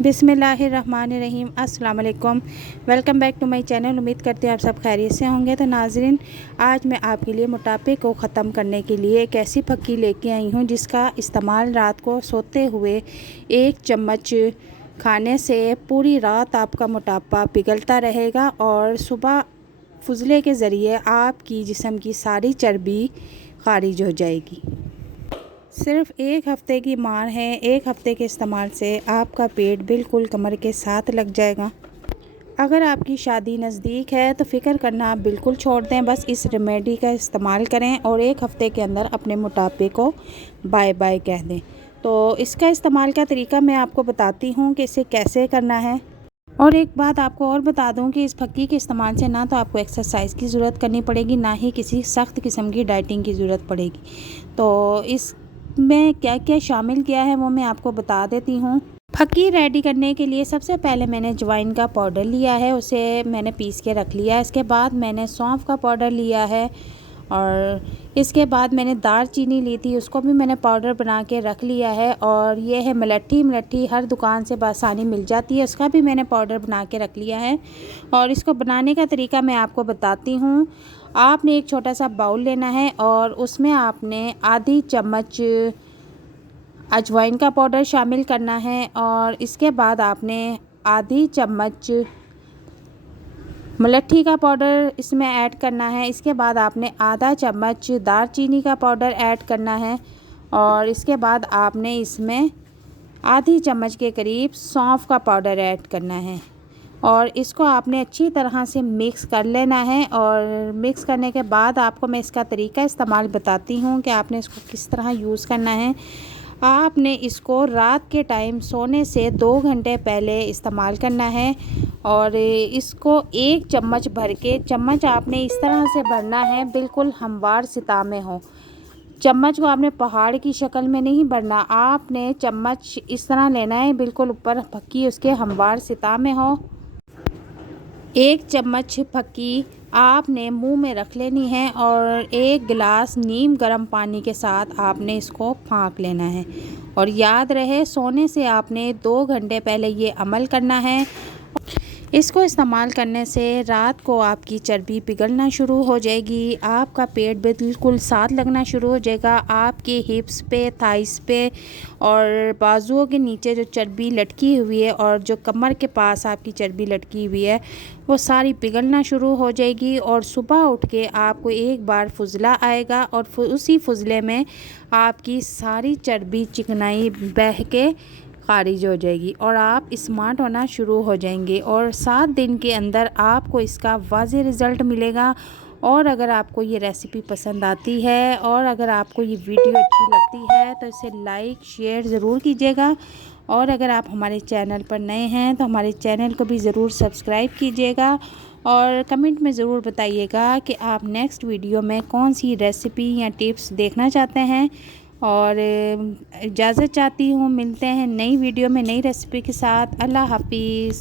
बिस्मिल्लाहिर्रहमानिर्रहीम। अस्सलाम वालेकुम। Welcome back to my channel. उम्मीद करते हैं आप सब खैरियत से होंगे। तो नाज़रीन, आज मैं आपके लिए मोटापे को ख़त्म करने के लिए एक ऐसी फक्की लेके आई हूँ जिसका इस्तेमाल रात को सोते हुए 1 चम्मच खाने से पूरी रात आपका मोटापा पिघलता रहेगा और सुबह फुजले के ज़रिए आपकी जिस्म की सारी चर्बी खारिज हो जाएगी। सिर्फ़ 1 हफ़्ते की मार है। 1 हफ़्ते के इस्तेमाल से आपका पेट बिल्कुल कमर के साथ लग जाएगा। अगर आपकी शादी नज़दीक है तो फ़िक्र करना आप बिल्कुल छोड़ दें। बस इस रेमेडी का इस्तेमाल करें और 1 हफ़्ते के अंदर अपने मोटापे को बाय बाय कह दें। तो इसका इस्तेमाल का तरीका मैं आपको बताती हूँ कि इसे कैसे करना है। और एक बात आपको और बता दूं कि इस फक्की के इस्तेमाल से ना तो आपको एक्सरसाइज की ज़रूरत करनी पड़ेगी, ना ही किसी सख्त किस्म की डाइटिंग की ज़रूरत पड़ेगी। तो इसमें क्या क्या शामिल किया है वो मैं आपको बता देती हूँ। फक्की रेडी करने के लिए सबसे पहले मैंने अजवाइन का पाउडर लिया है, उसे मैंने पीस के रख लिया है। इसके बाद मैंने सौंफ का पाउडर लिया है और इसके बाद मैंने दालचीनी ली थी, उसको भी मैंने पाउडर बना के रख लिया है। और ये है मलट्ठी हर दुकान से बआसानी मिल जाती है, उसका भी मैंने पाउडर बना के रख लिया है। और इसको बनाने का तरीका मैं आपको बताती हूँ। आपने एक छोटा सा बाउल लेना है और उसमें आपने आधी चम्मच अजवाइन का पाउडर शामिल करना है और इसके बाद आपने आधी चम्मच मलट्ठी का पाउडर इसमें ऐड करना है। इसके बाद आपने आधा चम्मच दालचीनी का पाउडर ऐड करना है और इसके बाद आपने इसमें आधी चम्मच के करीब सौंफ का पाउडर ऐड करना है और इसको आपने अच्छी तरह से मिक्स कर लेना है। और मिक्स करने के बाद आपको मैं इसका तरीका इस्तेमाल बताती हूँ कि आपने इसको किस तरह यूज़ करना है। आपने इसको रात के टाइम सोने से 2 घंटे पहले इस्तेमाल करना है और इसको 1 चम्मच भर के, चम्मच आपने इस तरह से भरना है बिल्कुल हमवार सतह में हो। चम्मच को आपने पहाड़ की शक्ल में नहीं भरना, आपने चम्मच इस तरह लेना है बिल्कुल ऊपर फक्की उसके हमवार सतह में हो। 1 चम्मच फक्की आपने मुंह में रख लेनी है और 1 गिलास नीम गर्म पानी के साथ आपने इसको फाँक लेना है। और याद रहे, सोने से आपने 2 घंटे पहले ये अमल करना है। इसको इस्तेमाल करने से रात को आपकी चर्बी पिघलना शुरू हो जाएगी, आपका पेट बिल्कुल साथ लगना शुरू हो जाएगा। आपके हिप्स पे, थाइस पे और बाजुओं के नीचे जो चर्बी लटकी हुई है और जो कमर के पास आपकी चर्बी लटकी हुई है वो सारी पिघलना शुरू हो जाएगी। और सुबह उठ के आपको एक बार फुजला आएगा और उसी फुजले में आपकी सारी चर्बी चिकनाई बह के खारिज हो जाएगी और आप स्मार्ट होना शुरू हो जाएंगे। और 7 दिन के अंदर आपको इसका वाज़ेह रिज़ल्ट मिलेगा। और अगर आपको ये रेसिपी पसंद आती है और अगर आपको ये वीडियो अच्छी लगती है तो इसे लाइक शेयर ज़रूर कीजिएगा। और अगर आप हमारे चैनल पर नए हैं तो हमारे चैनल को भी ज़रूर सब्सक्राइब कीजिएगा और कमेंट में ज़रूर बताइएगा कि आप नेक्स्ट वीडियो में कौन सी रेसिपी या टिप्स देखना चाहते हैं। और इजाज़त चाहती हूँ। मिलते हैं नई वीडियो में नई रेसिपी के साथ। अल्लाह हाफिज़।